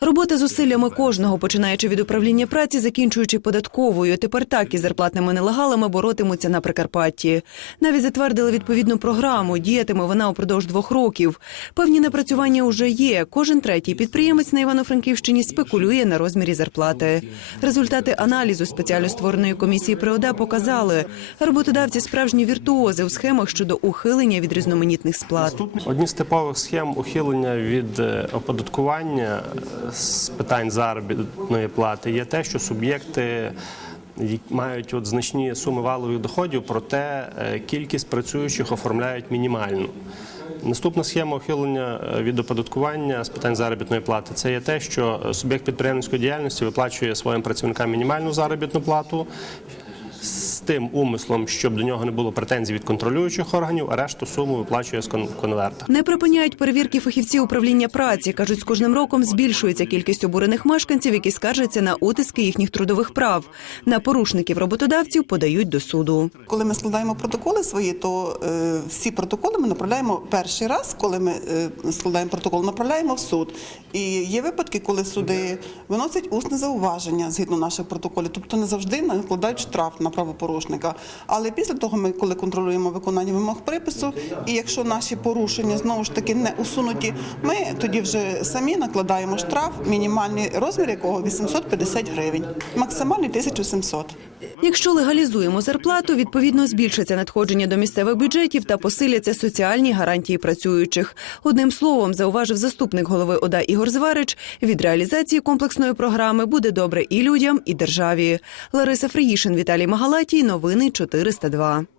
Робота зусиллями кожного, починаючи від управління праці, закінчуючи податковою. Тепер так із зарплатними нелегалами боротимуться на Прикарпатті. Навіть затвердили відповідну програму. Діятиме вона упродовж двох років. Певні напрацювання уже є. Кожен третій підприємець на Івано-Франківщині спекулює на розмірі зарплати. Результати аналізу спеціально створеної комісії при ОДА показали, роботодавці справжні віртуози у схемах щодо ухилення від різноманітних сплат. Одні з типових схем ухилення від е, оподаткування е, з питань заробітної плати є те, що суб'єкти мають от значні суми валових доходів, проте е, кількість працюючих оформляють мінімальну. Наступна схема ухилення е, від оподаткування з питань заробітної плати це є те, що суб'єкт підприємницької діяльності виплачує своїм працівникам мінімальну заробітну плату тим умислом, щоб до нього не було претензій від контролюючих органів, а решту суму виплачує з кон- конверта. Не припиняють перевірки фахівці управління праці. кажуть, з кожним роком збільшується кількість обурених мешканців, які скаржаться на утиски їхніх трудових прав. На порушників роботодавців подають до суду. Коли ми складаємо протоколи свої, то е, всі протоколи ми направляємо перший раз, коли ми е, складаємо протокол, направляємо в суд. І є випадки, коли суди виносять усне зауваження згідно наших протоколів, тобто не завжди накладають штраф на правопорушника. Але після того ми, коли контролюємо виконання вимог припису, і якщо наші порушення знову ж таки не усунуті, ми тоді вже самі накладаємо штраф, мінімальний розмір якого 850 гривень, максимальний 1700. Якщо легалізуємо зарплату, відповідно збільшиться надходження до місцевих бюджетів та посиляться соціальні гарантії працюючих. Одним словом, зауважив заступник голови ОДА Ігор Зварич, від реалізації комплексної програми буде добре і людям, і державі. Лариса Фриїшин, Віталій Магалатій. Новини 402.